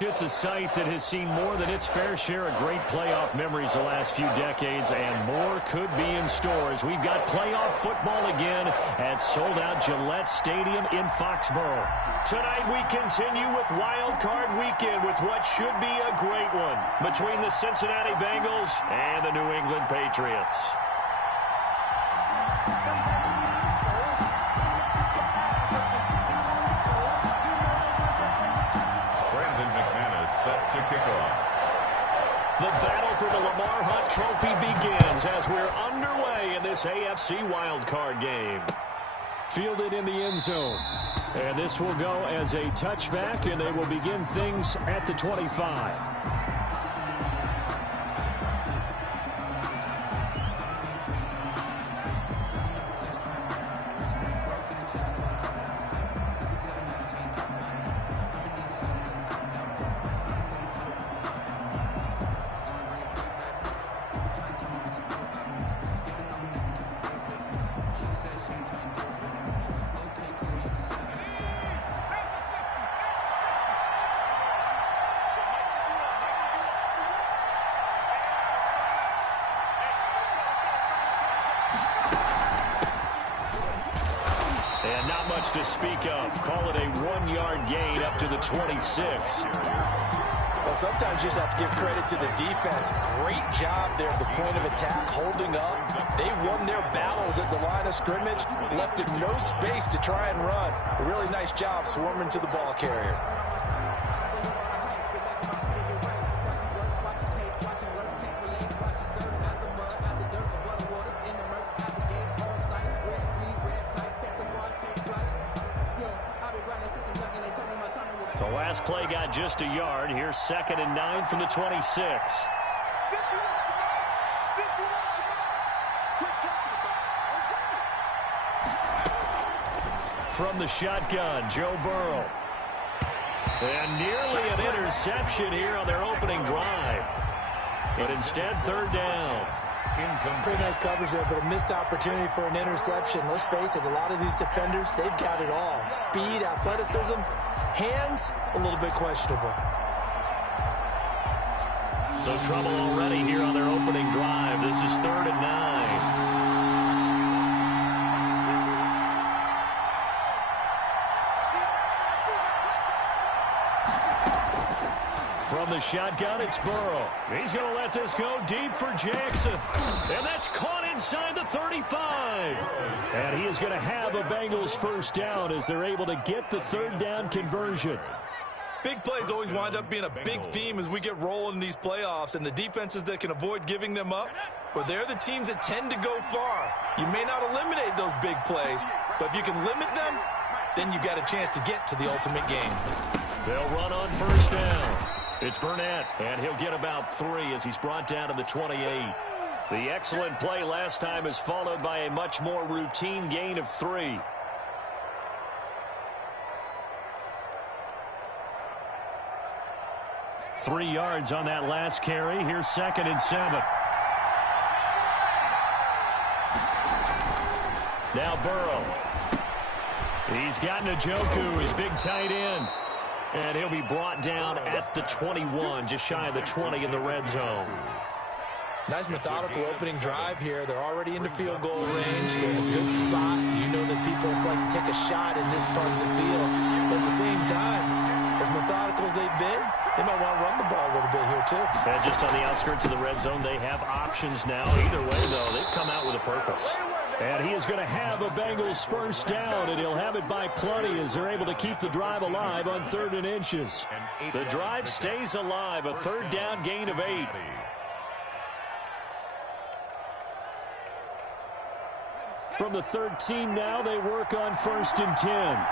It's a site that has seen more than its fair share of great playoff memories the last few decades, and more could be in store as we've got playoff football again at sold-out Gillette Stadium in Foxborough. Tonight we continue with Wildcard Weekend with what should be a great one between the Cincinnati Bengals and the New England Patriots. Set to kick off. The battle for the Lamar Hunt Trophy begins as we're underway in this AFC wildcard game. Fielded in the end zone. And this will go as a touchback, and they will begin things at the 25. And not much to speak of. Call it a 1-yard gain up to the 26. Well, sometimes you just have to give credit to the defense. Great job there at the point of attack, holding up. They won their battles at the line of scrimmage, left them no space to try and run. A really nice job swarming to the ball carrier. The last play got just a yard. Here's 2nd and 9 from the 26. From the shotgun, Joe Burrow. And nearly an interception here on their opening drive. But instead, 3rd down. Pretty nice coverage there, but a missed opportunity for an interception. Let's face it, a lot of these defenders, they've got it all. Speed, athleticism, hands, a little bit questionable. So trouble already here on their opening drive. This is 3rd and 9. From the shotgun, it's Burrow. He's going to let this go deep for Jackson. And that's caught inside the 35. And he is going to have a Bengals first down as they're able to get the 3rd down conversion. Big plays always wind up being a big theme as we get rolling in these playoffs, and the defenses that can avoid giving them up, but they're the teams that tend to go far. You may not eliminate those big plays, but if you can limit them, then you got a chance to get to the ultimate game. They'll run on 1st down. It's Burnett, and he'll get about 3 as he's brought down to the 28. The excellent play last time is followed by a much more routine gain of 3. Three yards on that last carry. Here's 2nd and 7. Now Burrow. He's got Njoku, his big tight end. And he'll be brought down at the 21, just shy of the 20 in the red zone. Nice methodical opening drive here. They're already into field goal range. They're in a good spot. You know that people like to take a shot in this part of the field. But at the same time, as methodical as they've been, they might want to run the ball a little bit here too. And just on the outskirts of the red zone, they have options now. Either way, though, they've come out with a purpose. And he is going to have a Bengals first down, and he'll have it by plenty as they're able to keep the drive alive on 3rd and inches. The drive stays alive, a 3rd down gain of 8. From the 13 now, they work on 1st and 10.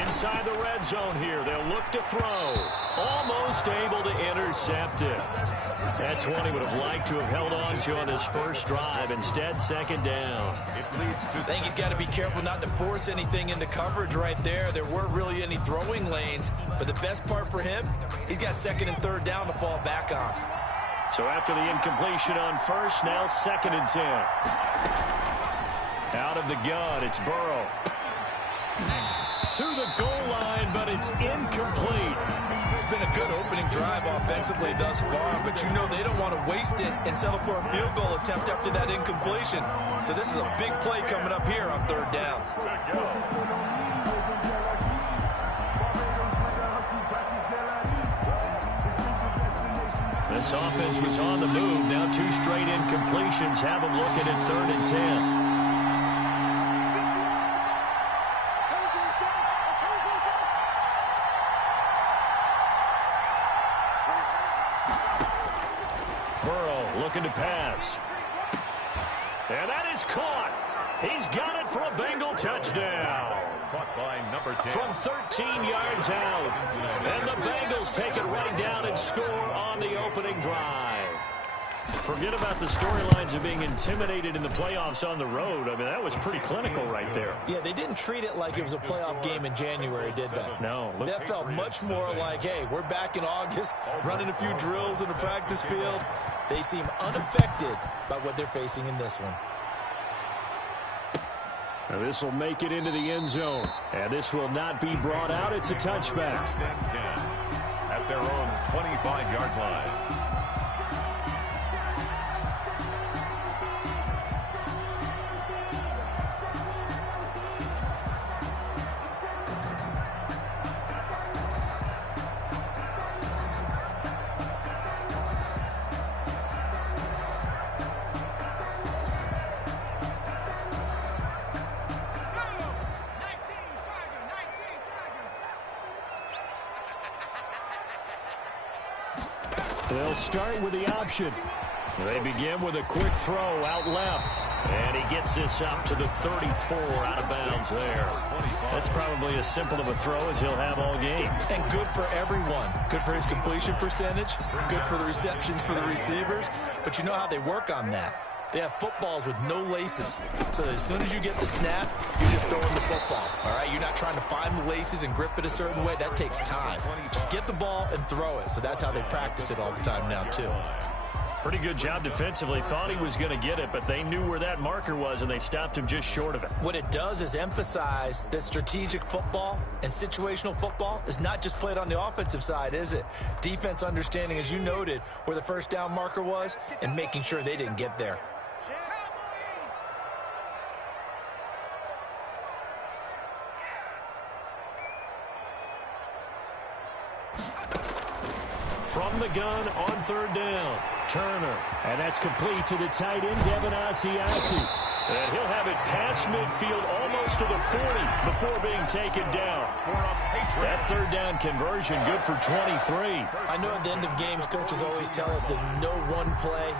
Inside the red zone here, they'll look to throw. Almost able to intercept it. That's one he would have liked to have held on to on his first drive. Instead, 2nd down. I think he's got to be careful not to force anything into coverage right there. There weren't really any throwing lanes, but the best part for him, he's got 2nd and 3rd down to fall back on. So after the incompletion on first, now 2nd and 10. Out of the gun, it's Burrow. To the goal line, but it's incomplete. It's been a good opening drive offensively thus far, but you know they don't want to waste it and settle for a field goal attempt after that incompletion. So this is a big play coming up here on 3rd down. This offense was on the move. Now 2 straight incompletions have them looking at 3rd and 10. Looking to pass. And that is caught. He's got it for a Bengal touchdown. Caught by number 10. From 13 yards out. And the Bengals take it right down and score on the opening drive. Forget about the storylines of being intimidated in the playoffs on the road. I mean, that was pretty clinical right there. Yeah, they didn't treat it like it was a playoff game in January, did they? No. That felt much more like, hey, we're back in August, running a few drills in the practice field. They seem unaffected by what they're facing in this one. Now this will make it into the end zone. And this will not be brought out. It's a touchback. At their own 25-yard line. They'll start with the option. They begin with a quick throw out left. And he gets this up to the 34 out of bounds there. That's probably as simple of a throw as he'll have all game. And good for everyone. Good for his completion percentage. Good for the receptions for the receivers. But you know how they work on that. They have footballs with no laces. So as soon as you get the snap, you're just throwing the football. All right, you're not trying to find the laces and grip it a certain way. That takes time. Just get the ball and throw it. So that's how they practice it all the time now, too. Pretty good job defensively. Thought he was going to get it, but they knew where that marker was, and they stopped him just short of it. What it does is emphasize that strategic football and situational football is not just played on the offensive side, is it? Defense understanding, as you noted, where the first down marker was and making sure they didn't get there. From the gun on 3rd down, Turner. And that's complete to the tight end, Devin Asiasi. And he'll have it past midfield almost to the 40 before being taken down. That 3rd down conversion good for 23. I know at the end of games, coaches always tell us that no one play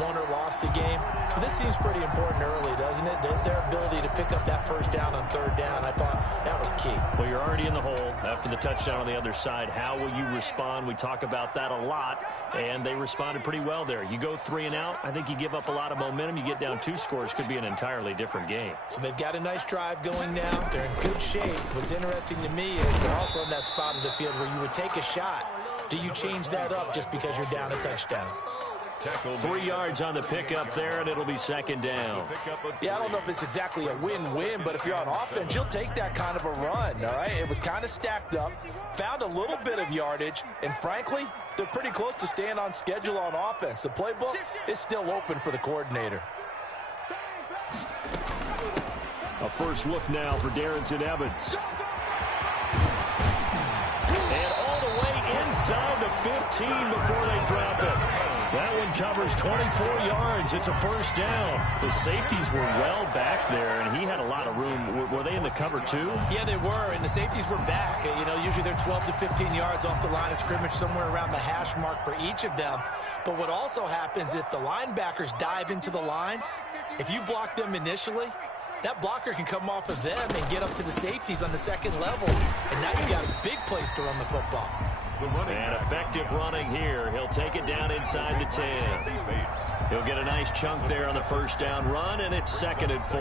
won or lost a game. But this seems pretty important early, doesn't it? Their ability to pick up that first down on 3rd down, I thought that was key. Well, you're already in the hole after the touchdown on the other side. How will you respond? We talk about that a lot, and they responded pretty well there. You go 3 and out, I think you give up a lot of momentum. You get down 2 scores, could be an entirely different game. So they've got a nice drive going now. They're in good shape. What's interesting to me is they're also in that spot of the field where you would take a shot. Do you change that up just because you're down a touchdown? 3 yards on the pickup there, and it'll be 2nd down. Yeah, I don't know if it's exactly a win-win, but if you're on offense, you'll take that kind of a run, all right? It was kind of stacked up, found a little bit of yardage, and frankly, they're pretty close to staying on schedule on offense. The playbook is still open for the coordinator. A first look now for Darrington Evans. And all the way inside the 15 before they drop it. That one covers 24 yards. It's a first down. The safeties were well back there, and he had a lot of room. Were they in the cover too? Yeah, they were, and the safeties were back. You know, usually they're 12 to 15 yards off the line of scrimmage, somewhere around the hash mark for each of them. But what also happens if the linebackers dive into the line, if you block them initially, that blocker can come off of them and get up to the safeties on the 2nd level, and now you've got a big place to run the football. And effective running here. He'll take it down inside the 10. He'll get a nice chunk there on the first down run, and it's 2nd and 4.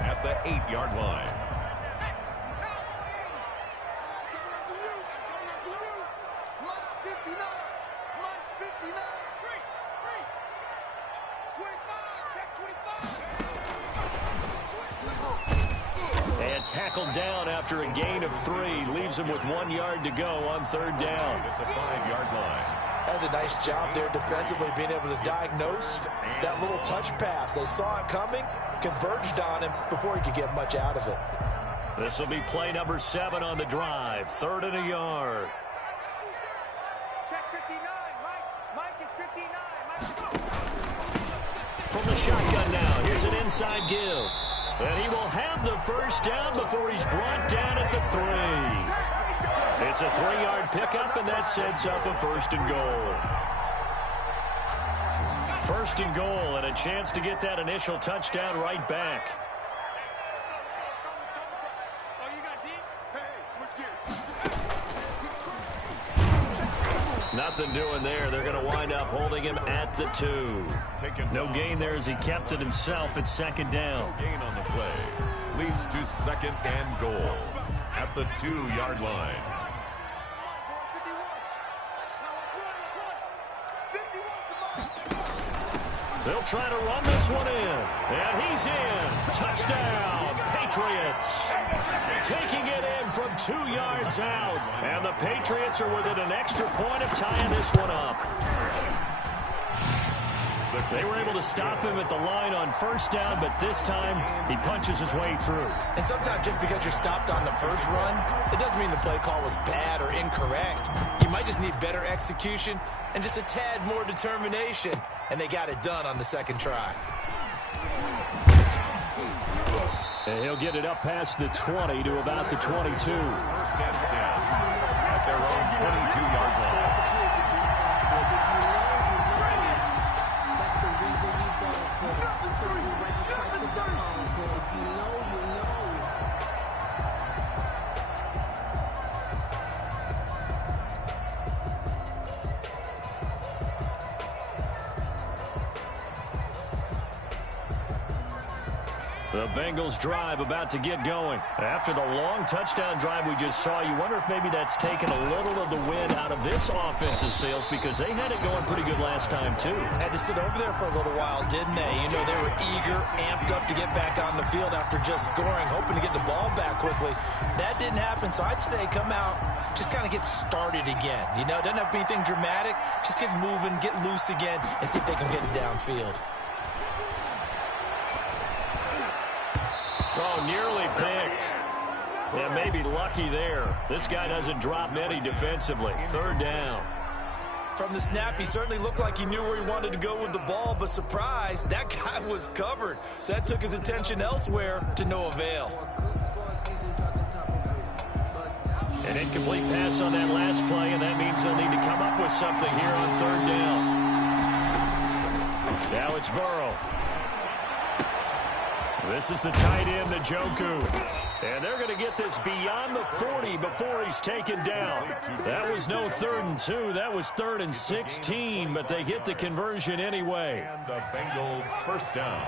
At the 8-yard line. tackled down after a gain of 3. Leaves him with 1 yard to go on 3rd down. At the 5-yard line. That's a nice job there defensively, being able to diagnose that little touch pass. They saw it coming, converged on him before he could get much out of it. This will be play number 7 on the drive. 3rd and a yard. Check 59. Mike is 59. From the shotgun now, here's an inside give. And he will have the first down before he's brought down at the 3. It's a 3-yard pickup, and that sets up a 1st and goal. 1st and goal, and a chance to get that initial touchdown right back. Nothing doing there. They're going to wind up holding him at the 2. No gain there as he kept it himself at 2nd down. No gain on the play. Leads to 2nd and goal at the 2-yard line. They'll try to run this one in. And he's in. Touchdown, Patriots. Taking it in from 2 yards out. And the Patriots are within an extra point of tying this one up. They were able to stop him at the line on 1st down, but this time he punches his way through. And sometimes just because you're stopped on the first run, it doesn't mean the play call was bad or incorrect. You might just need better execution and just a tad more determination. And they got it done on the 2nd try. And he'll get it up past the 20 to about the 22. 1st and 10 at their own 22-yard line. The Bengals drive about to get going. After the long touchdown drive we just saw, you wonder if maybe that's taken a little of the wind out of this offensive sails, because they had it going pretty good last time too. Had to sit over there for a little while, didn't they? You know, they were eager, amped up to get back on the field after just scoring, hoping to get the ball back quickly. That didn't happen, so I'd say come out, just kind of get started again. You know, doesn't have to be anything dramatic. Just get moving, get loose again, and see if they can get it downfield. Oh, nearly picked. Yeah, maybe lucky there. This guy doesn't drop many defensively. 3rd down. From the snap, he certainly looked like he knew where he wanted to go with the ball, but surprise, that guy was covered. So that took his attention elsewhere to no avail. An incomplete pass on that last play, and that means they'll need to come up with something here on 3rd down. Now it's Burrow. This is the tight end, Njoku. And they're going to get this beyond the 40 before he's taken down. That was no 3rd and 2. That was 3rd and 16, but they get the conversion anyway. And the Bengals 1st down.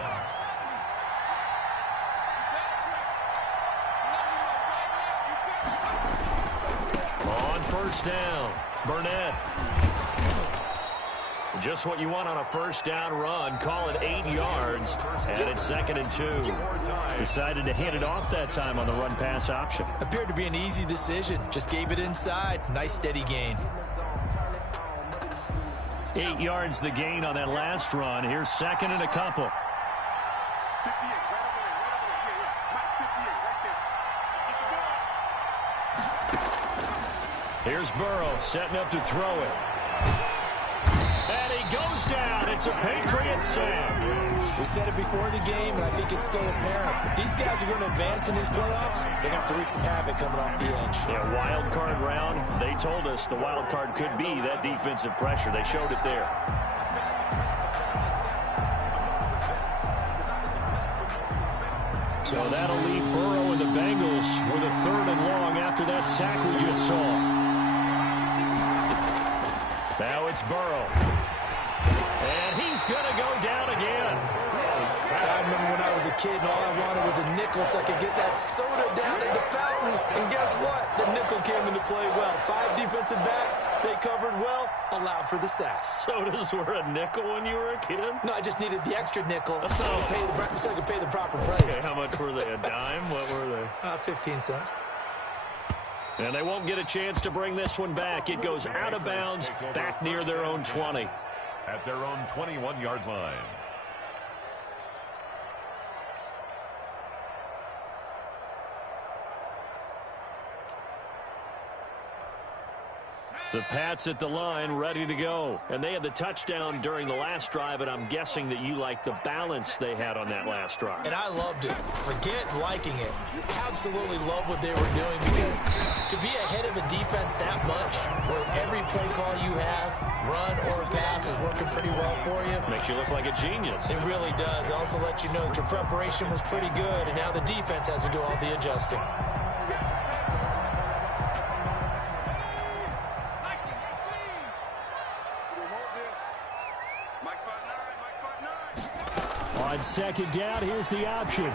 On 1st down, Burnett. Just what you want on a 1st down run. Call it 8 yards, and it's 2nd and 2. Decided to hand it off that time on the run-pass option. Appeared to be an easy decision. Just gave it inside. Nice steady gain. 8 yards the gain on that last run. Here's 2nd and a couple. Here's Burrow setting up to throw it. And he goes down. It's a Patriots sack. We said it before the game, and I think it's still apparent. If these guys are going to advance in these playoffs, they're going to have to wreak some havoc coming off the edge. Yeah, wild card round. They told us the wild card could be that defensive pressure. They showed it there. So that'll leave Burrow and the Bengals with a 3rd and long after that sack we just saw. Now it's Burrow. And he's going to go down again. I remember when I was a kid and all I wanted was a nickel so I could get that soda down at the fountain. And guess what? The nickel came into play well. 5 defensive backs They covered well, allowed for the sacks. So does wear a nickel when you were a kid? No, I just needed the extra nickel so I could pay the proper price. Okay, how much were they? A dime? What were they? 15 cents. And they won't get a chance to bring this one back. It goes out of bounds, back near their own 20. At their own 21-yard line. The Pats at the line, ready to go. And they had the touchdown during the last drive, and I'm guessing that you like the balance they had on that last drive. And I loved it. Forget liking it. Absolutely love what they were doing, because to be ahead of a defense that much, where every play call you have, run or pass, is working pretty well for you. Makes you look like a genius. It really does. It also lets you know that your preparation was pretty good, and now the defense has to do all the adjusting. On second down, here's the option.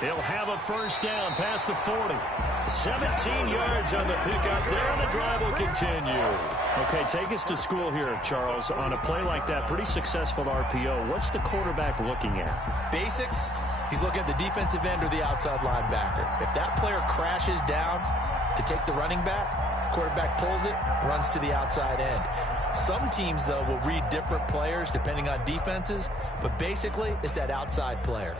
He'll have a first down past the 40. 17 yards on the pickup there, and the drive will continue. Okay, take us to school here, Charles. On a play like that, pretty successful RPO, what's the quarterback looking at? Basics, he's looking at the defensive end or the outside linebacker. If that player crashes down to take the running back, quarterback pulls it, runs to the outside end. Some teams, though, will read different players depending on defenses, but basically it's that outside player.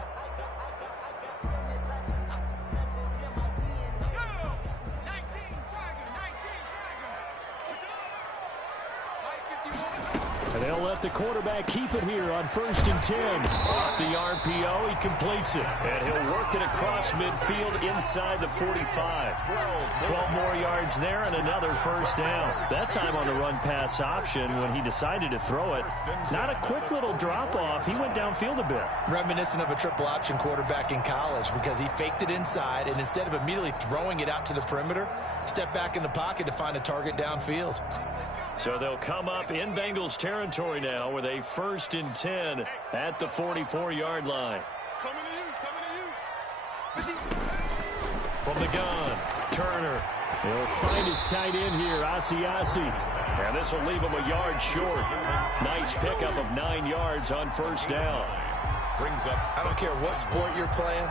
And they'll let the quarterback keep it here on 1st and 10. Off the RPO, he completes it. And he'll work it across midfield inside the 45. 12 more yards there and another first down. That time on the run-pass option when he decided to throw it. Not a quick little drop-off. He went downfield a bit. Reminiscent of a triple option quarterback in college, because he faked it inside, and instead of immediately throwing it out to the perimeter, stepped back in the pocket to find a target downfield. So they'll come up in Bengals territory now with a 1st and 10 at the 44-yard line. From the gun, Turner. He'll find his tight end here, Asiasi. And this will leave him a yard short. Nice pickup of 9 yards on first down. Brings up. I don't care what sport you're playing.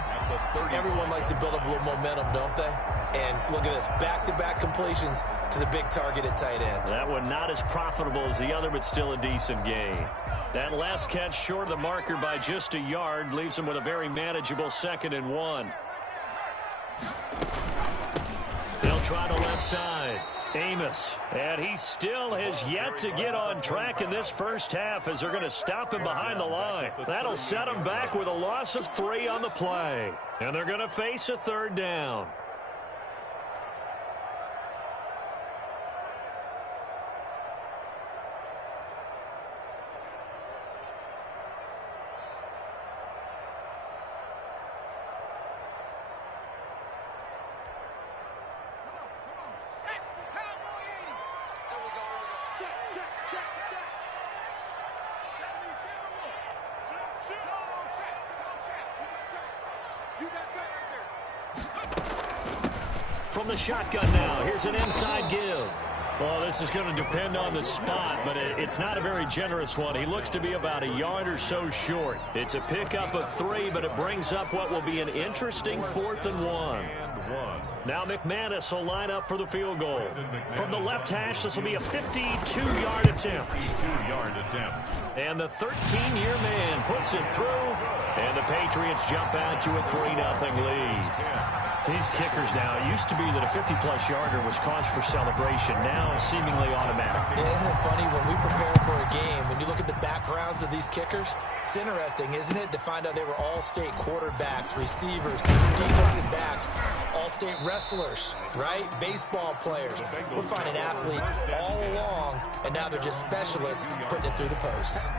Everyone likes to build up a little momentum, don't they? And look at this, back-to-back completions to the big target at tight end. That one not as profitable as the other, but still a decent gain. That last catch short of the marker by just a yard leaves him with a very manageable 2nd and 1. They'll try to left side. Amos, and he still has yet to get on track in this first half as they're going to stop him behind the line. That'll set him back with a loss of 3 on the play. And they're going to face a 3rd down. From the shotgun now, here's an inside give. Well, this is going to depend on the spot, but it's not a very generous one. He looks to be about a yard or so short. It's a pickup of 3, but it brings up what will be an interesting 4th and 1. Now McManus will line up for the field goal. From the left hash, this will be a 52-yard attempt. And the 13-year man puts it through, and the Patriots jump out to a 3-0 lead. These kickers now, it used to be that a 50-plus yarder was cause for celebration, now seemingly automatic. Yeah, isn't it funny, when we prepare for a game, when you look at the backgrounds of these kickers, it's interesting, isn't it, to find out they were all-state quarterbacks, receivers, defensive backs, all-state wrestlers, right? Baseball players. We're finding athletes all along, and now they're just specialists putting it through the posts.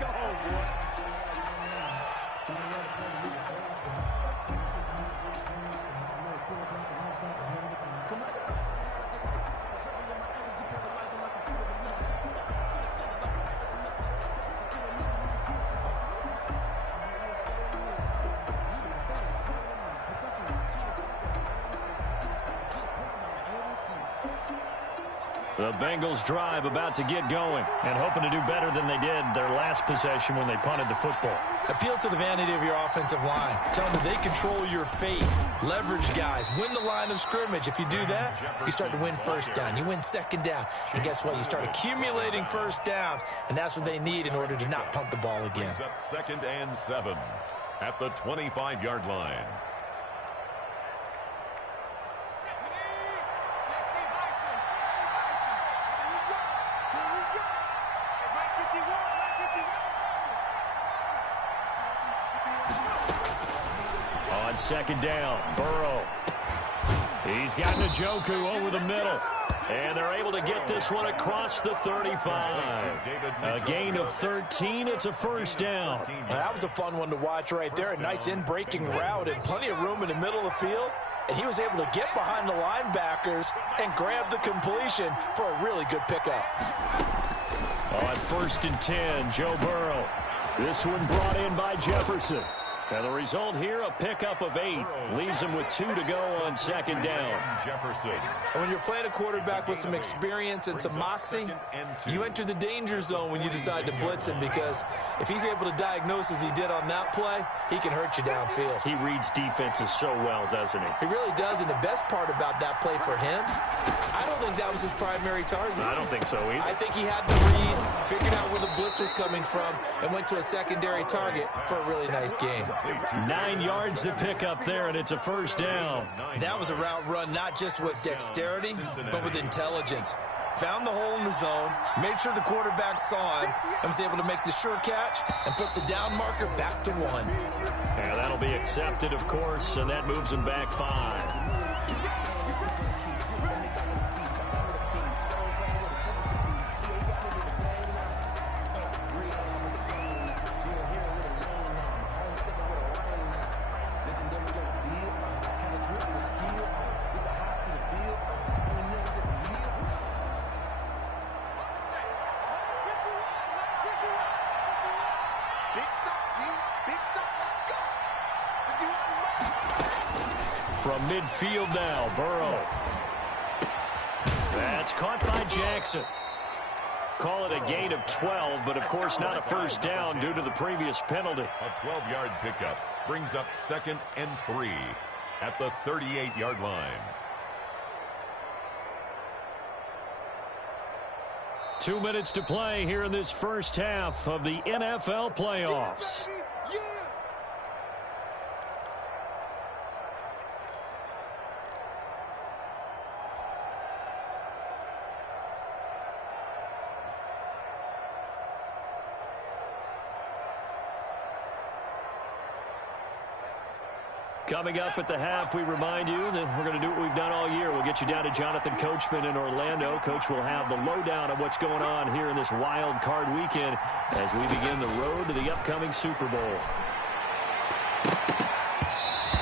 The Bengals drive about to get going and hoping to do better than they did their last possession when they punted the football. Appeal to the vanity of your offensive line. Tell them they control your fate. Leverage guys. Win the line of scrimmage. If you do that, you start to win first down. You win second down. And guess what? You start accumulating first downs, and that's what they need in order to not punt the ball again. Up 2nd and 7 at the 25-yard line. On second down, Burrow. He's got Njoku over the middle. And they're able to get this one across the 35. A gain of 13. It's a first down. That was a fun one to watch right there. A nice in-breaking route and plenty of room in the middle of the field. And he was able to get behind the linebackers and grab the completion for a really good pickup. On 1st and 10, Joe Burrow. This one brought in by Jefferson. And the result here, a pickup of 8. Leaves him with 2 to go on second down. Jefferson. And when you're playing a quarterback with some experience and some moxie, you enter the danger zone when you decide to blitz him, because if he's able to diagnose as he did on that play, he can hurt you downfield. He reads defenses so well, doesn't he? He really does, and the best part about that play for him, I don't think that was his primary target. I don't think so either. I think he had the read, figured out where the blitz was coming from, and went to a secondary target for a really nice game. 9 yards to pick up there, and it's a first down. That was a route run not just with dexterity, but with intelligence. Found the hole in the zone, made sure the quarterback saw him, and was able to make the sure catch and flip the down marker back to 1. And that'll be accepted, of course, and that moves him back 5. From midfield now, Burrow. That's caught by Jackson. Call it a gain of 12, but of course not a first down due to the previous penalty. A 12-yard pickup brings up 2nd and 3 at the 38-yard line. 2 minutes to play here in this first half of the NFL playoffs. Coming up at the half, we remind you that we're going to do what we've done all year. We'll get you down to Jonathan Coachman in Orlando. Coach will have the lowdown on what's going on here in this wild card weekend as we begin the road to the upcoming Super Bowl.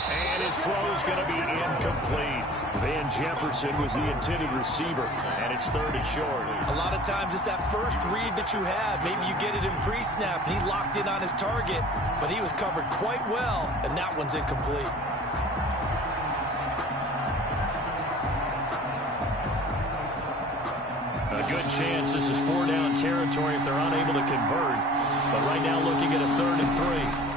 And his throw is going to be incomplete. Van Jefferson was the intended receiver, and it's 3rd and short. A lot of times it's that first read that you have. Maybe you get it in pre-snap, and he locked in on his target, but he was covered quite well, and that one's incomplete. A good chance this is 4-down territory if they're unable to convert, but right now looking at a 3rd and 3.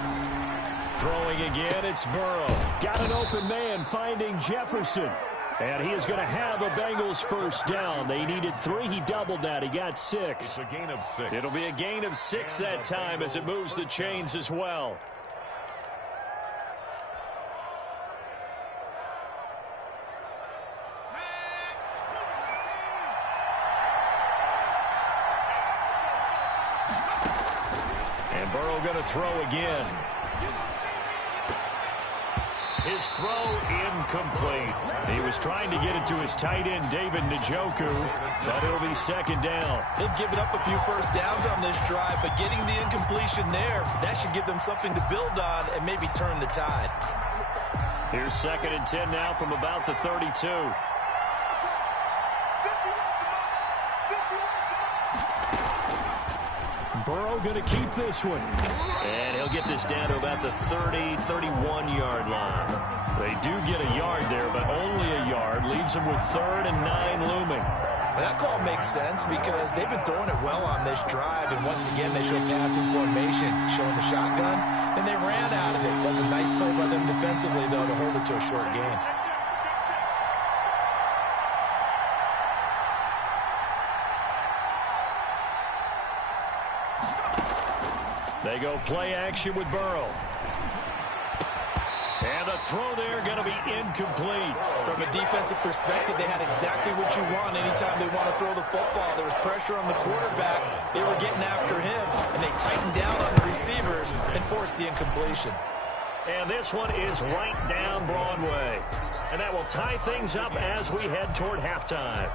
Throwing again, it's Burrow. Got an open man finding Jefferson. And he is going to have a Bengals first down. They needed 3. He doubled that. He got 6. It's a gain of 6. It'll be a gain of 6 that time as it moves the chains as well. And Burrow going to throw again. His throw incomplete. He was trying to get it to his tight end, David Njoku, but it'll be 2nd down. They've given up a few first downs on this drive, but getting the incompletion there, that should give them something to build on and maybe turn the tide. Here's 2nd and 10 now from about the 32. Burrow going to keep this one. And he'll get this down to about the 30, 31-yard line. They do get a yard there, but only a yard. Leaves them with 3rd and 9 looming. And that call makes sense because they've been throwing it well on this drive, and once again they show passing formation, showing the shotgun. Then they ran out of it. That was a nice play by them defensively, though, to hold it to a short gain. They go play action with Burrow. And the throw there going to be incomplete. From a defensive perspective, they had exactly what you want anytime they want to throw the football. There was pressure on the quarterback. They were getting after him, and they tightened down on the receivers and forced the incompletion. And this one is right down Broadway. And that will tie things up as we head toward halftime.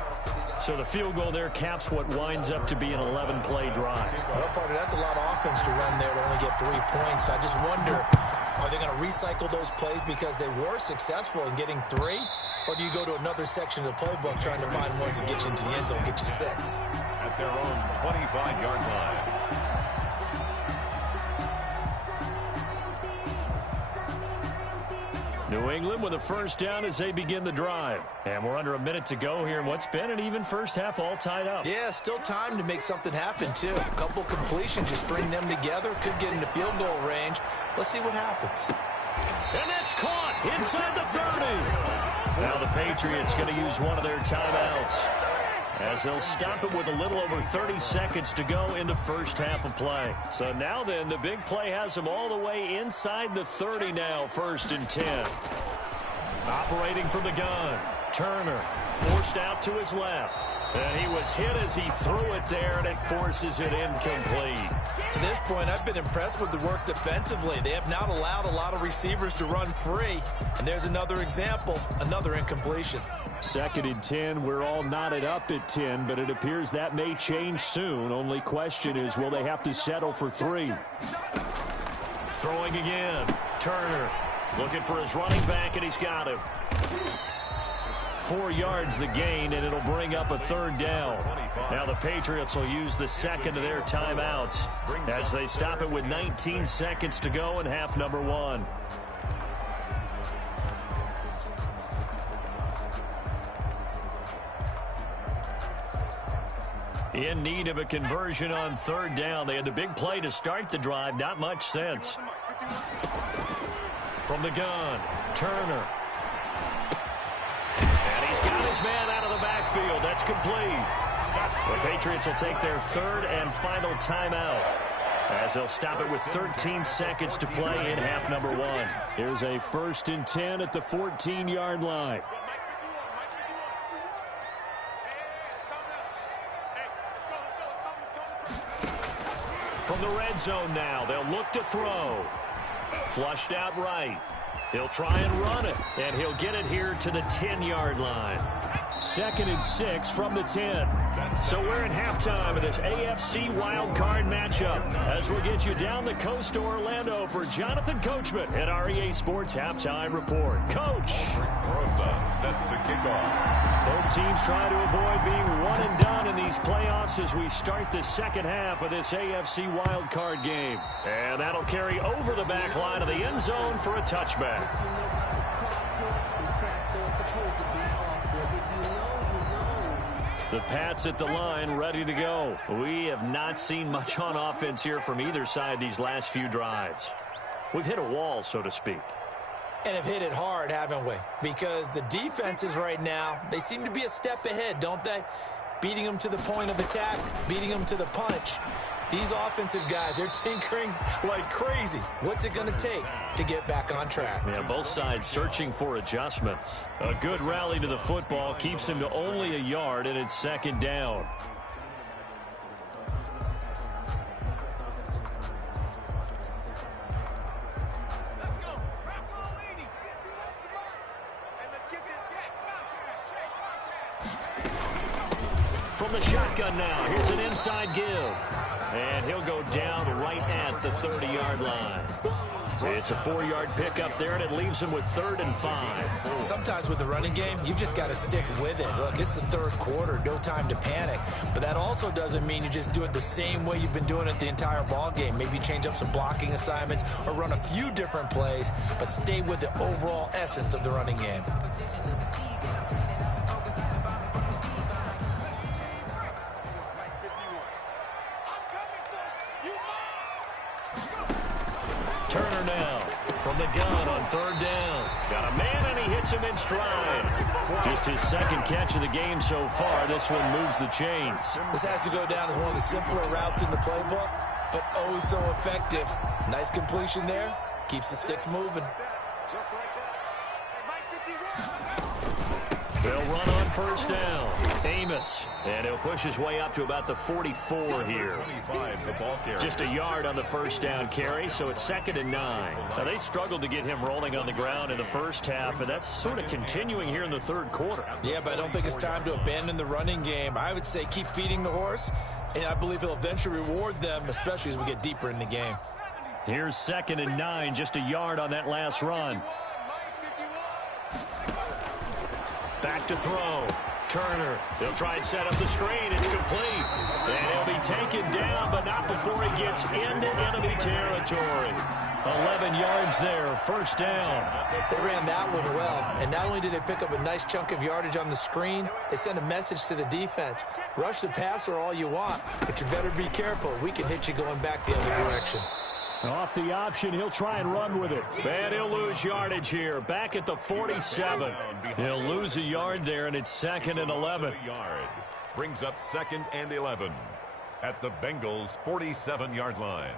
So the field goal there caps what winds up to be an 11-play drive. Well, partner, that's a lot of offense to run there to only get 3 points. I just wonder, are they going to recycle those plays because they were successful in getting 3? Or do you go to another section of the playbook trying to find ones that get you into the end zone and get you 6? At their own 25-yard line. New England with a first down as they begin the drive. And we're under a minute to go here in what's been an even first half, all tied up. Yeah, still time to make something happen, too. A couple completions, just string them together. Could get into field goal range. Let's see what happens. And that's caught inside the 30. Now the Patriots going to use one of their timeouts as they'll stop it with a little over 30 seconds to go in the first half of play. So now then, the big play has them all the way inside the 30 now, 1st and 10. Operating from the gun, Turner forced out to his left. And he was hit as he threw it there, and it forces it incomplete. To this point, I've been impressed with the work defensively. They have not allowed a lot of receivers to run free. And there's another example, another incompletion. 2nd and 10, we're all knotted up at 10, but it appears that may change soon. Only question is, will they have to settle for 3? Throwing again. Turner looking for his running back, and he's got him. 4 yards the gain, and it'll bring up a 3rd down. Now the Patriots will use the second of their timeouts as they stop it with 19 seconds to go in half number 1. In need of a conversion on 3rd down. They had the big play to start the drive. Not much sense. From the gun, Turner. And he's got his man out of the backfield. That's complete. The Patriots will take their 3rd and final timeout as they'll stop it with 13 seconds to play in half number 1. Here's a 1st and 10 at the 14-yard line. From the red zone now, they'll look to throw. Flushed out right. He'll try and run it, and he'll get it here to the 10-yard line. 2nd and 6 from the 10. So we're in halftime of this AFC Wildcard matchup as we'll get you down the coast to Orlando for Jonathan Coachman at our EA Sports Halftime Report. Coach. Set to kick off. Both teams trying to avoid being one and done in these playoffs as we start the second half of this AFC Wildcard game. And that'll carry over the back line of the end zone for a touchback. The Pats at the line, ready to go. We have not seen much on offense here from either side these last few drives. We've hit a wall, so to speak. And have hit it hard, haven't we? Because the defenses right now, they seem to be a step ahead, don't they? Beating them to the point of attack, beating them to the punch. These offensive guys, they're tinkering like crazy. What's it going to take to get back on track? Yeah, both sides searching for adjustments. A good rally to the football keeps him to only a yard, and it's 2nd down. From the shotgun now, here's an inside give. And he'll go down right at the 30-yard line. It's a 4-yard pickup there, and it leaves him with 3rd and 5. Sometimes with the running game, you've just got to stick with it. Look, it's the 3rd quarter, no time to panic. But that also doesn't mean you just do it the same way you've been doing it the entire ball game. Maybe change up some blocking assignments or run a few different plays, but stay with the overall essence of the running game. Turner now from the gun on third down. Got a man, and he hits him in stride. Just his second catch of the game so far. This one moves the chains. This has to go down as one of the simpler routes in the playbook, but oh so effective. Nice completion there. Keeps the sticks moving. Just like that. Hey, Mike 51. They'll run on first down. Amos, and he'll push his way up to about the 44 here. 25, the ball carrier. Just a yard on the first down carry, so it's 2nd and 9. Now, they struggled to get him rolling on the ground in the first half, and that's sort of continuing here in the third quarter. Yeah, but I don't think it's time to abandon the running game. I would say keep feeding the horse, and I believe he'll eventually reward them, especially as we get deeper in the game. Here's 2nd and 9, just a yard on that last run. Back to throw. Turner, they'll try and set up the screen. It's complete. And he'll be taken down, but not before he gets into enemy territory. 11 yards there, first down. They ran that one well, and not only did they pick up a nice chunk of yardage on the screen, they sent a message to the defense. Rush the passer all you want, but you better be careful. We can hit you going back the other direction. Off the option, he'll try and run with it. And he'll lose yardage here, back at the 47. He'll lose a yard there, and it's 2nd and 11. Brings up 2nd and 11 at the Bengals' 47-yard line.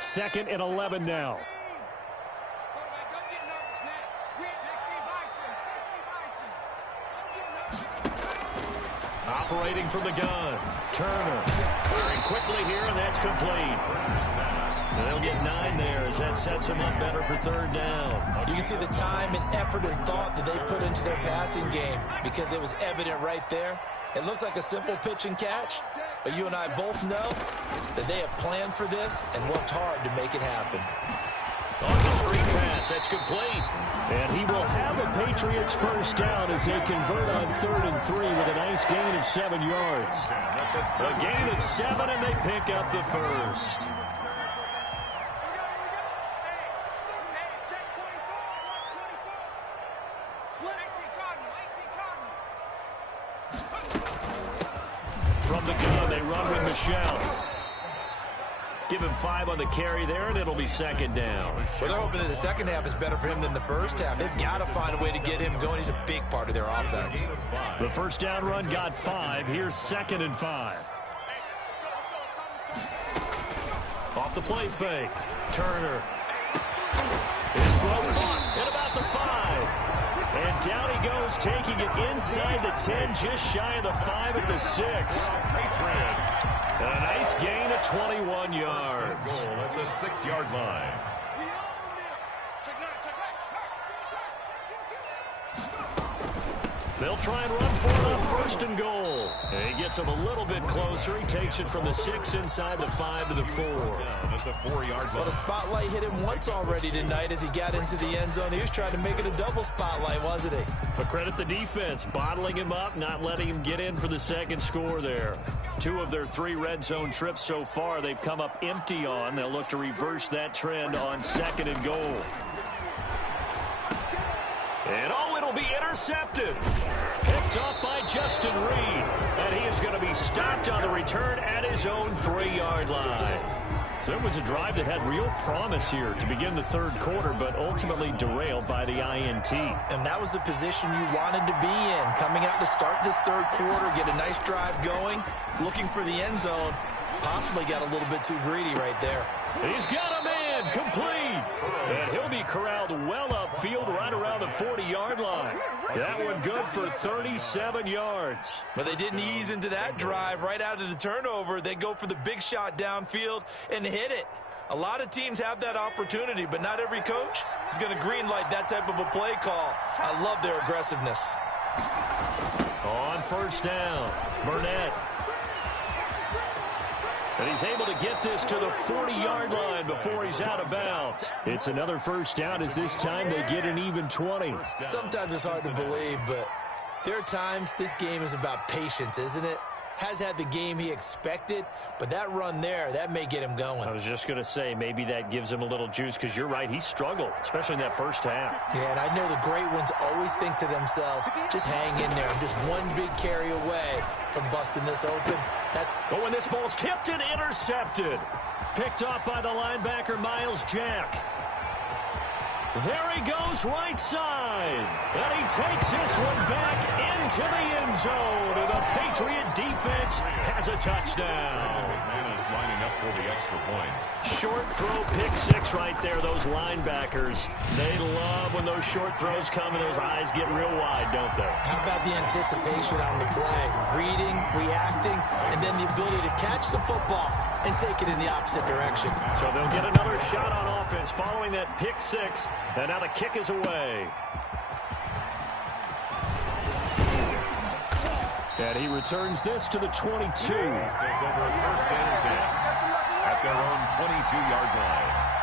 2nd and 11 now. Operating from the gun. Turner firing quickly here, and that's complete. And they'll get 9 there as that sets them up better for third down. You can see the time and effort and thought that they put into their passing game because it was evident right there. It looks like a simple pitch and catch, but you and I both know that they have planned for this and worked hard to make it happen. On the screen pass, that's complete. And he will have a Patriots first down as they convert on 3rd and 3 with a nice gain of 7 yards. A gain of 7, and they pick up the first. From the gun, they run with Michelle. Give him 5 on the carry there, and it'll be 2nd down. Well, they're hoping that the second half is better for him than the first half. They've got to find a way to get him going. He's a big part of their offense. The first down run got 5. Here's 2nd and 5. Off the play fake. Turner. His throw caught at about the 5. And down he goes, taking it inside the 10, just shy of the 5 at the 6. And a nice gain of 21 yards. Goal at the 6-yard line. They'll try and run for it on 1st and goal. And he gets him a little bit closer. He takes it from the 6 inside the 5 to the 4. Down at the 4-yard line. Well, the spotlight hit him once already tonight as he got into the end zone. He was trying to make it a double spotlight, wasn't he? But credit the defense, bottling him up, not letting him get in for the second score there. 2 of their 3 red zone trips so far they've come up empty on. They'll look to reverse that trend on 2nd and goal. And it'll be intercepted. Picked off by Justin Reed. And he is going to be stopped on the return at his own 3-yard line. So it was a drive that had real promise here to begin the third quarter, but ultimately derailed by the INT. And that was the position you wanted to be in. Coming out to start this third quarter, get a nice drive going, looking for the end zone. Possibly got a little bit too greedy right there. He's got a man complete. And he'll be corralled well upfield right around the 40-yard line. That one good for 37 yards. But they didn't ease into that drive right out of the turnover. They go for the big shot downfield and hit it. A lot of teams have that opportunity, but not every coach is going to greenlight that type of a play call. I love their aggressiveness. On first down, Burnett. And he's able to get this to the 40-yard line before he's out of bounds. It's another first down as this time they get an even 20. Sometimes it's hard to believe, but there are times this game is about patience, isn't it? Has had the game he expected, but that run there, that may get him going. I was just going to say, maybe that gives him a little juice, because you're right, he struggled, especially in that first half. Yeah, and I know the great ones always think to themselves, just hang in there. I'm just one big carry away from busting this open. Oh, and this ball's tipped and intercepted. Picked off by the linebacker, Miles Jack. There he goes right side. And he takes this one back into the end zone. And the Patriot defense has a touchdown. McManus lining up for the extra point. Short throw, pick six right there. Those linebackers, they love when those short throws come and those eyes get real wide, don't they? How about the anticipation on the play? Reading, reacting, and then the ability to catch the football and take it in the opposite direction. So they'll get another shot on offense following that pick six. And now the kick is away. And he returns this to the 22. Take over first and 10 at their own 22-yard line.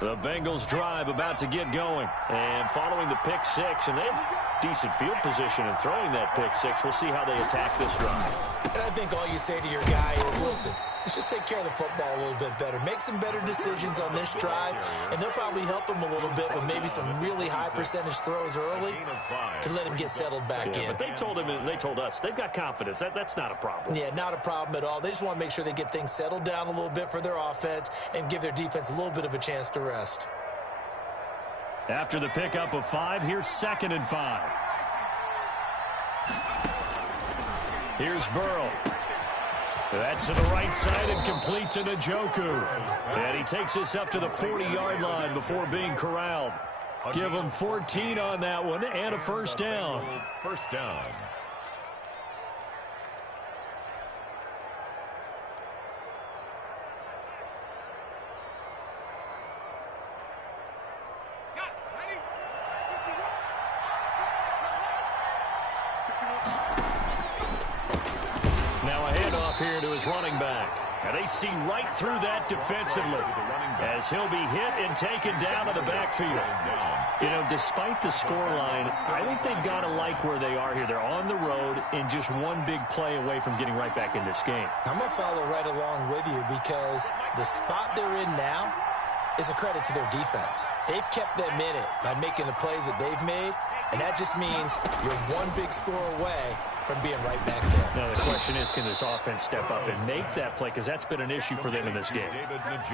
The Bengals drive about to get going. And following the pick six, and they have decent field position in throwing that pick six. We'll see how they attack this drive. And I think all you say to your guy is, listen, let's just take care of the football a little bit better. Make some better decisions on this drive, and they'll probably help him a little bit with maybe some really high percentage throws early to let him get settled back in. But they told him and they told us they've got confidence. That's not a problem. Yeah, not a problem at all. They just want to make sure they get things settled down a little bit for their offense and give their defense a little bit of a chance to rest. After the pickup of 5, here's 2nd and 5. Here's Burrow. That's to the right side and complete to Njoku. And he takes this up to the 40-yard line before being corralled. Give him 14 on that one and a first down. First down. Now a handoff here to his running back. And they see right through that defensively as he'll be hit and taken down to the backfield. You know, despite the scoreline, I think they've got to like where they are here. They're on the road and just one big play away from getting right back in this game. I'm going to follow right along with you because the spot they're in now is a credit to their defense. They've kept them in it by making the plays that they've made, and that just means you're one big score away from being right back there. Now the question is, can this offense step up and make that play? Because that's been an issue for them in this game.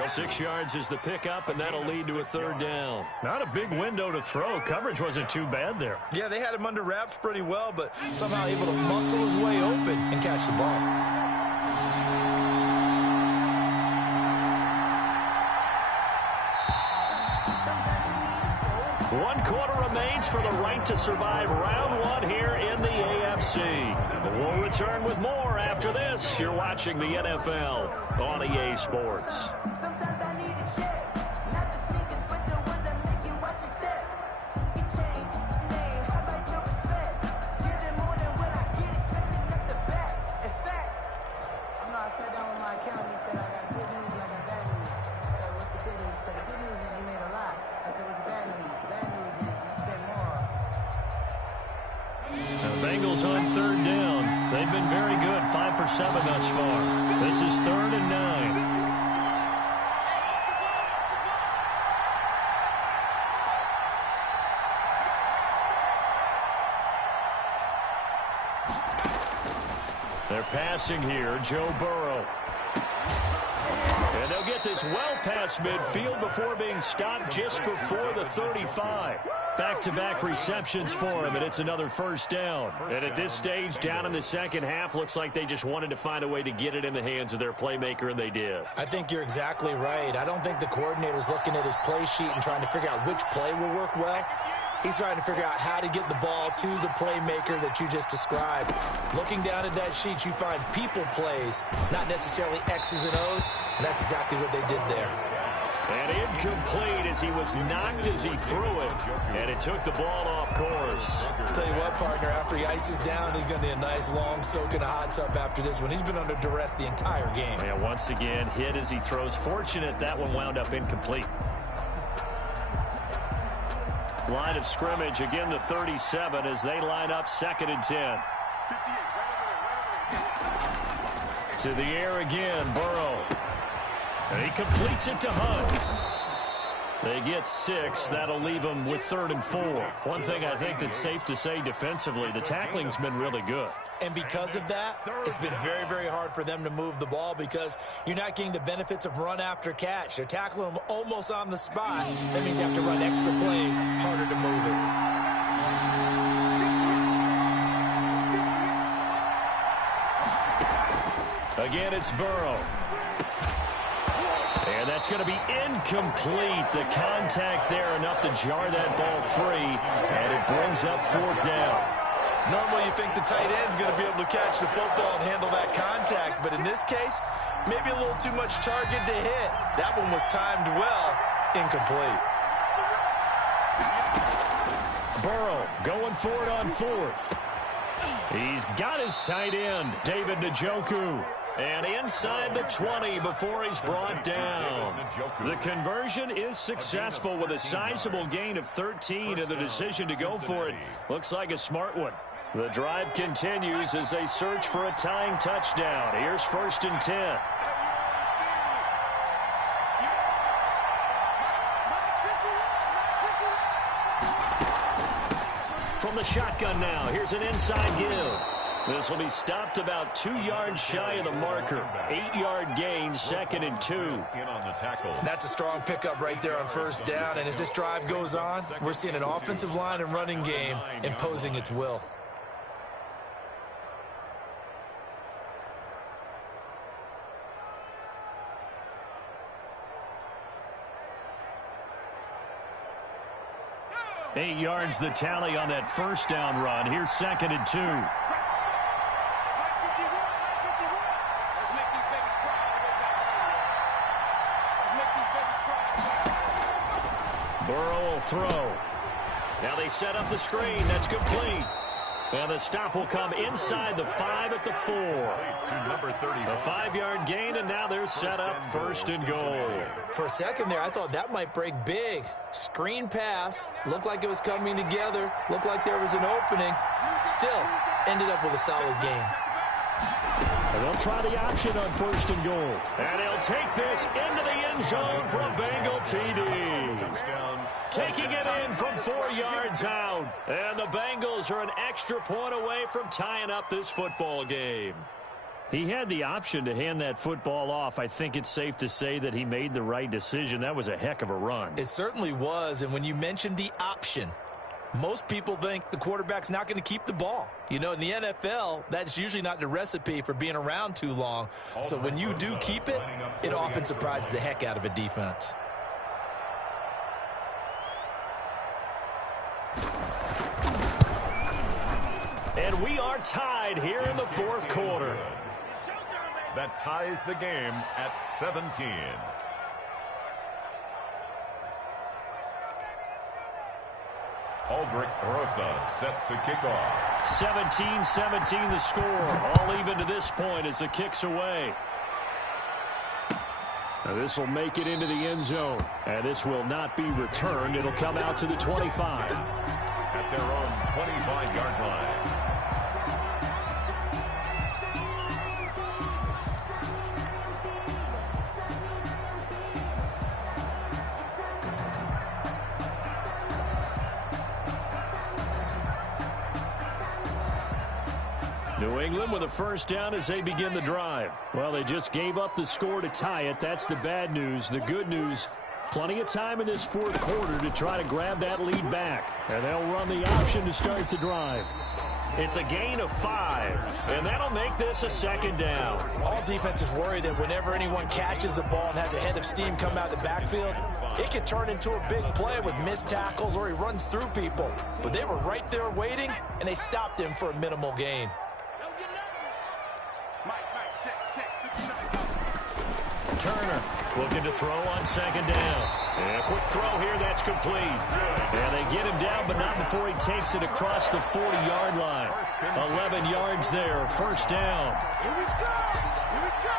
6 yards is the pickup, and that'll lead to a third down. Not a big window to throw. Coverage wasn't too bad there. Yeah, they had him under wraps pretty well, but somehow able to muscle his way open and catch the ball. One quarter remains for the right to survive round one here in the AFC. We'll return with more after this. You're watching the NFL on EA Sports. Sometimes I need a check, not the sneakers, but the ones that make you watch your step. You change name, how about your respect? Give it more than what I get, expecting up the back. In fact, I sat down with my accountant, he said I got good news and I got bad news. I said, what's the good news? He said, the good news is you made a lot. I said, what's the bad news? The bad news is you spent more. The Bengals on third down. They've been very good, 5 for 7 thus far. This is 3rd and 9. They're passing here, Joe Burrow. And they'll get this well past midfield before being stopped just before the 35. Back-to-back receptions for him, and it's another first down. And at this stage, down in the second half, looks like they just wanted to find a way to get it in the hands of their playmaker, and they did. I think you're exactly right. I don't think the coordinator's looking at his play sheet and trying to figure out which play will work well. He's trying to figure out how to get the ball to the playmaker that you just described. Looking down at that sheet, you find people plays, not necessarily X's and O's, and that's exactly what they did there. And incomplete as he was knocked as he threw it. And it took the ball off course. I'll tell you what, partner, after he ices down, he's going to need a nice long soak in a hot tub after this one. He's been under duress the entire game. And once again, hit as he throws. Fortunate that one wound up incomplete. Line of scrimmage, again the 37 as they line up 2nd and 10. To the air again, Burrow. And he completes it to Hunt. They get 6. That'll leave them with 3rd and 4. One thing I think that's safe to say defensively, the tackling's been really good. And because of that, it's been very, very hard for them to move the ball because you're not getting the benefits of run after catch. They're tackling them almost on the spot. That means you have to run extra plays, harder to move it. Again, it's Burrow. And that's going to be incomplete. The contact there enough to jar that ball free. And it brings up 4th down. Normally you think the tight end's going to be able to catch the football and handle that contact. But in this case, maybe a little too much target to hit. That one was timed well. Incomplete. Burrow going for it on 4th. He's got his tight end, David Njoku. And inside the 20 before he's brought down. The conversion is successful with a sizable gain of 13, and the decision to go for it looks like a smart one. The drive continues as they search for a tying touchdown. Here's 1st and 10. From the shotgun now, here's an inside give. This will be stopped about 2 yards shy of the marker. 8-yard gain, 2nd and 2. That's a strong pickup right there on 1st down. And as this drive goes on, we're seeing an offensive line and running game imposing its will. Eight yards the tally on that 1st down run. Here's 2nd and 2. Burrow will throw. Now they set up the screen. That's complete. And the stop will come inside the 5 at the 4. A 5-yard gain, and now they're set up 1st and goal. For a second there, I thought that might break big. Screen pass. Looked like it was coming together. Looked like there was an opening. Still, ended up with a solid gain. And they'll try the option on 1st and goal. And he'll take this into the end zone for a Bengal TD. Taking it in from 4 yards out. And the Bengals are an extra point away from tying up this football game. He had the option to hand that football off. I think it's safe to say that he made the right decision. That was a heck of a run. It certainly was. And when you mentioned the option, most people think the quarterback's not going to keep the ball. You know, in the NFL, that's usually not the recipe for being around too long. So when you do keep it, it often surprises the heck out of a defense. And we are tied here in the 4th quarter. That ties the game at 17. Aldrich Rosa set to kick off. 17-17 the score. All even to this point as the kick's away. Now this will make it into the end zone. And this will not be returned. It'll come out to the 25. At their own 25-yard line. New England with a 1st down as they begin the drive. Well, they just gave up the score to tie it. That's the bad news. The good news, plenty of time in this 4th quarter to try to grab that lead back. And they'll run the option to start the drive. It's a gain of 5, and that'll make this a 2nd down. All defenses worry that whenever anyone catches the ball and has a head of steam come out of the backfield, it could turn into a big play with missed tackles or he runs through people. But they were right there waiting, and they stopped him for a minimal gain. Turner looking to throw on second down. And a quick throw here, that's complete. And they get him down, but not before he takes it across the 40-yard line. 11 yards there, first down. Here we go! Here we go!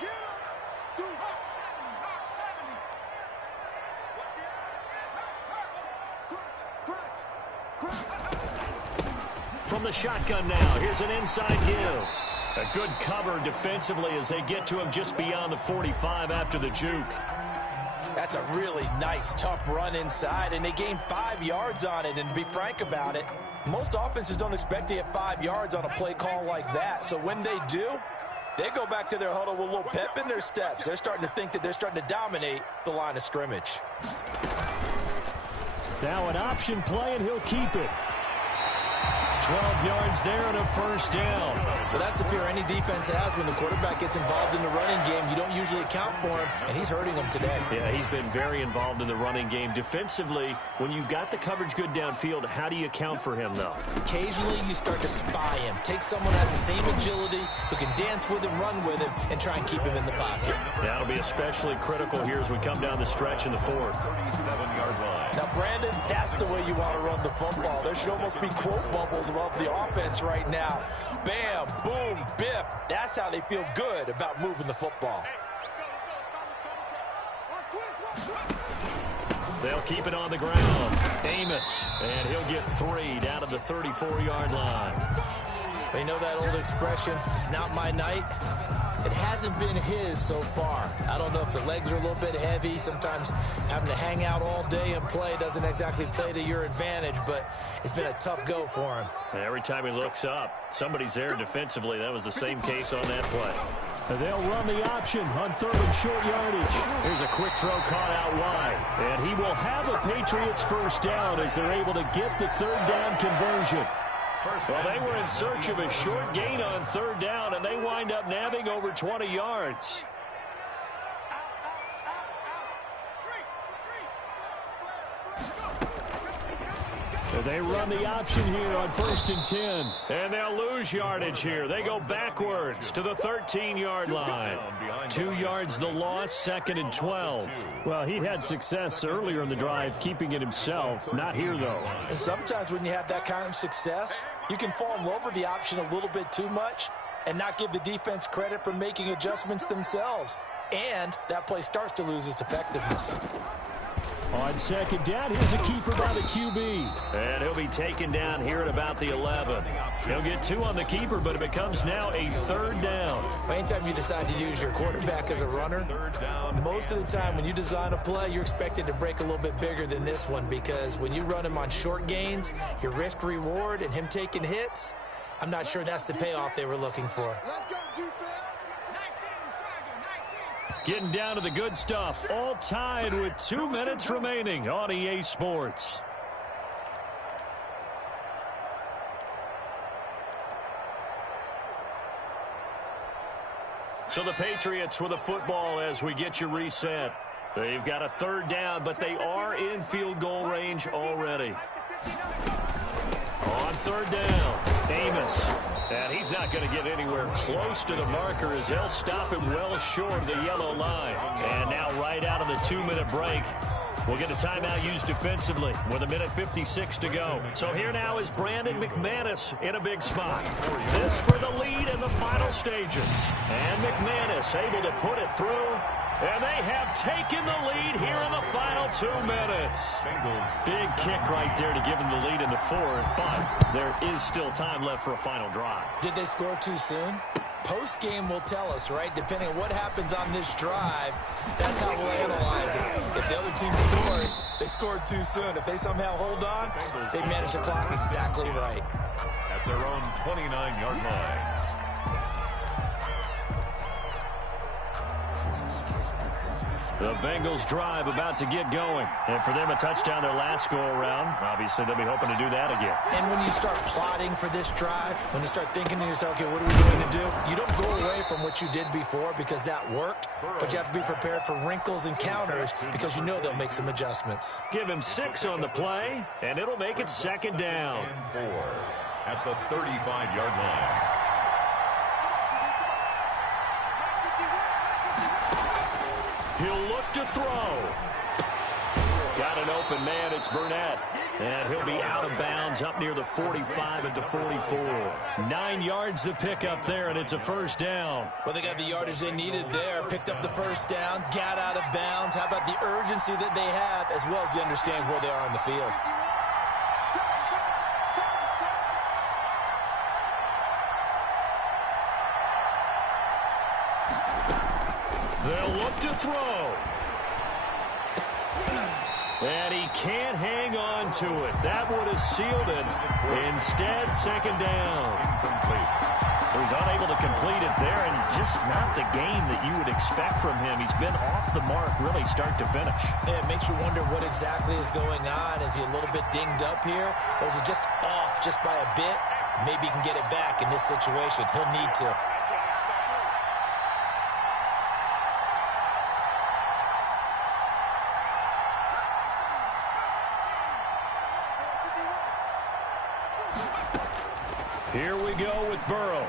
Get him! From the shotgun now, here's an inside give. A good cover defensively as they get to him just beyond the 45 after the juke. That's a really nice, tough run inside, and they gained 5 yards on it. And to be frank about it, most offenses don't expect to get 5 yards on a play call like that. So when they do, they go back to their huddle with a little pep in their steps. They're starting to think that they're starting to dominate the line of scrimmage. Now an option play, and he'll keep it. 12 yards there and a first down. Well, that's the fear any defense has when the quarterback gets involved in the running game. You don't usually account for him, and he's hurting them today. Yeah, he's been very involved in the running game. Defensively, when you've got the coverage good downfield, how do you account for him, though? Occasionally, you start to spy him. Take someone who has the same agility, who can dance with him, run with him, and try and keep him in the pocket. Yeah, that'll be especially critical here as we come down the stretch in the fourth. 37-yard line. Now, Brandon, that's the way you want to run the football. There should almost be quote bubbles above the offense right now. Bam, boom, biff. That's how they feel good about moving the football. They'll keep it on the ground. Amos, and he'll get 3 down to the 34-yard line. They know that old expression, it's not my night. It hasn't been his so far. I don't know if the legs are a little bit heavy. Sometimes having to hang out all day and play doesn't exactly play to your advantage, but it's been a tough go for him. Every time he looks up, somebody's there defensively. That was the same case on that play. And they'll run the option on third and short yardage. Here's a quick throw caught out wide. And he will have a Patriots first down as they're able to get the third down conversion. Well, they were in search of a short gain on third down, and they wind up nabbing over 20 yards. So they run the option here on 1st and 10. And they'll lose yardage here. They go backwards to the 13-yard line. 2 yards the loss, 2nd and 12. Well, he had success earlier in the drive keeping it himself. Not here, though. And sometimes when you have that kind of success, you can fall in love with the option a little bit too much and not give the defense credit for making adjustments themselves. And that play starts to lose its effectiveness. On second down, here's a keeper by the QB. And he'll be taken down here at about the 11. He'll get 2 on the keeper, but it becomes now a third down. Anytime you decide to use your quarterback as a runner, most of the time when you design a play, you're expected to break a little bit bigger than this one, because when you run him on short gains, your risk-reward and him taking hits, I'm not sure that's the payoff they were looking for. Let's go, defense. Getting down to the good stuff, all tied with 2 minutes remaining on EA Sports. So the Patriots with a football as we get you reset. They've got a third down, but they are in field goal range already. On third down, Amos. And he's not going to get anywhere close to the marker as they'll stop him well short of the yellow line. And now right out of the 2-minute break, we'll get a timeout used defensively with 1:56 to go. So here now is Brandon McManus in a big spot. This for the lead in the final stages. And McManus able to put it through. And they have taken the lead here in the final 2 minutes. Big kick right there to give them the lead in the fourth, but there is still time left for a final drive. Did they score too soon? Post-game will tell us, right? Depending on what happens on this drive, that's how we'll analyze it. If the other team scores, they scored too soon. If they somehow hold on, they manage the clock exactly right. At their own 29-yard line. The Bengals drive about to get going. And for them, a touchdown their last go-around. Obviously, they'll be hoping to do that again. And when you start plotting for this drive, when you start thinking to yourself, okay, what are we going to do? You don't go away from what you did before because that worked, but you have to be prepared for wrinkles and counters because you know they'll make some adjustments. Give him 6 on the play, and it'll make it 2nd down. at the 35-yard line. He'll look to throw. Got an open man. It's Burnett. And he'll be out of bounds up near the 45 at the 44. 9 yards to pick up there, and it's a first down. Well, they got the yardage they needed there. Picked up the first down, got out of bounds. How about the urgency that they have, as well as they understand where they are on the field? They'll look to throw. And he can't hang on to it. That would have sealed it. Instead, second down. Incomplete. So he's unable to complete it there, and just not the game that you would expect from him. He's been off the mark really start to finish. Yeah, it makes you wonder what exactly is going on. Is he a little bit dinged up here, or is he just off just by a bit? Maybe he can get it back in this situation. He'll need to. Here we go with Burrow.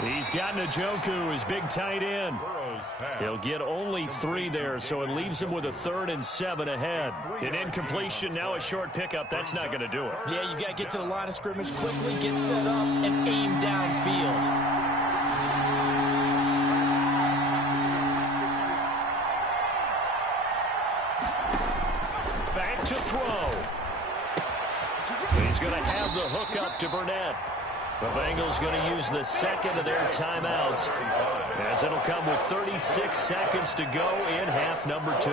He's got Njoku, his big tight end. He'll get only 3 there, so it leaves him with a 3rd and 7 ahead. An incompletion, now a short pickup. That's not going to do it. Yeah, you've got to get to the line of scrimmage quickly, get set up, and aim downfield. Back to throw. He's going to have the hook up to Burnett. The Bengals going to use the second of their timeouts, as it'll come with 36 seconds to go in half number 2.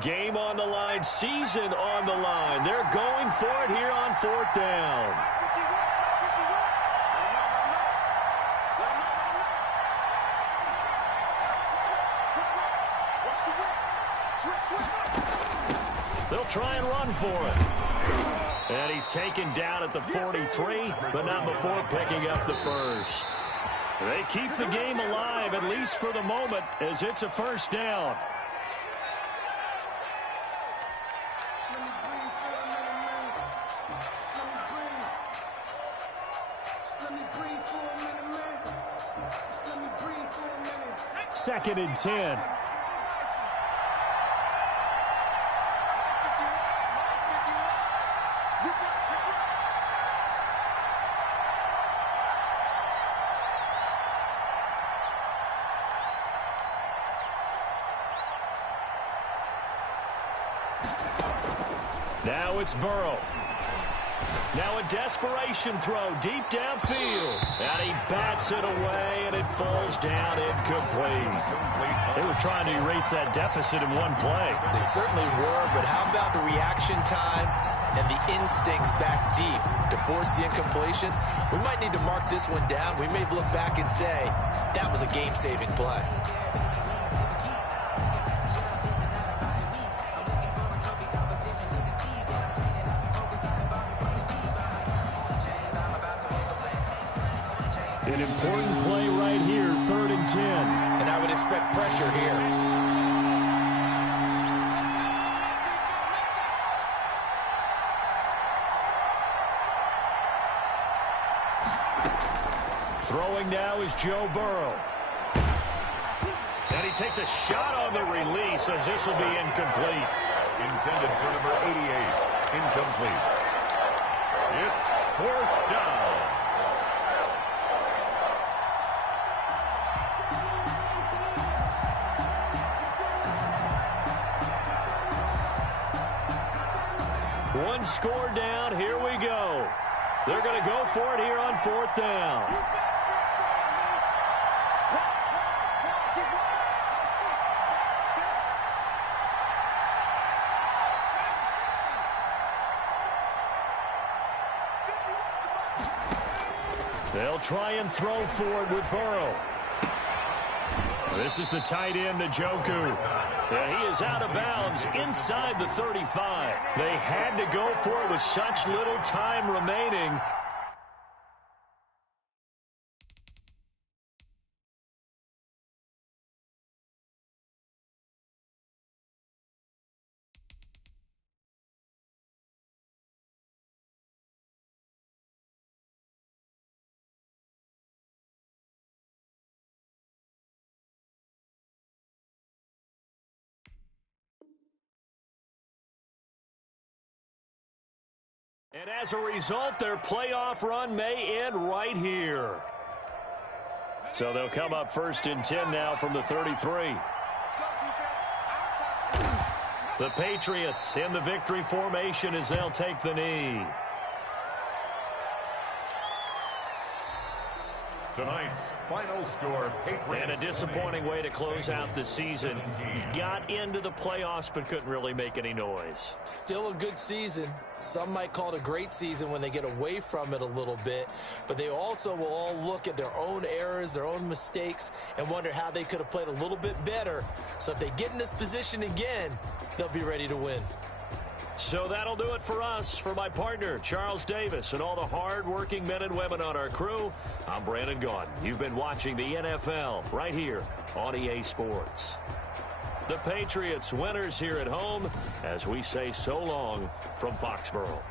Game on the line, season on the line. They're going for it here on 4th down. They'll try and run for it. And he's taken down at the 43, but not before picking up the first. They keep the game alive, at least for the moment, as it's a first down. Second and 10. Now it's Burrow. Now a desperation throw deep downfield. And he bats it away, and it falls down incomplete. They were trying to erase that deficit in one play. They certainly were, but how about the reaction time and the instincts back deep to force the incompletion? We might need to mark this one down. We may look back and say, that was a game-saving play. An important play right here, 3rd and 10. And I would expect pressure here. Throwing now is Joe Burrow. And he takes a shot on the release, as this will be incomplete. Intended for number 88. Incomplete. It's 4th down. One score down. Here we go. They're going to go for it here on 4th down. They'll try and throw for it with Burrow. This is the tight end, Njoku. And he is out of bounds inside the 35. They had to go for it with such little time remaining. And as a result, their playoff run may end right here. So they'll come up 1st and 10 now from the 33. The Patriots in the victory formation as they'll take the knee. Tonight's final score, Patriots. And a disappointing way to close out the season. Got into the playoffs but couldn't really make any noise. Still a good season. Some might call it a great season when they get away from it a little bit. But they also will all look at their own errors, their own mistakes, and wonder how they could have played a little bit better. So if they get in this position again, they'll be ready to win. So that'll do it for us. For my partner, Charles Davis, and all the hard-working men and women on our crew, I'm Brandon Gaudin. You've been watching the NFL right here on EA Sports. The Patriots winners here at home as we say so long from Foxborough.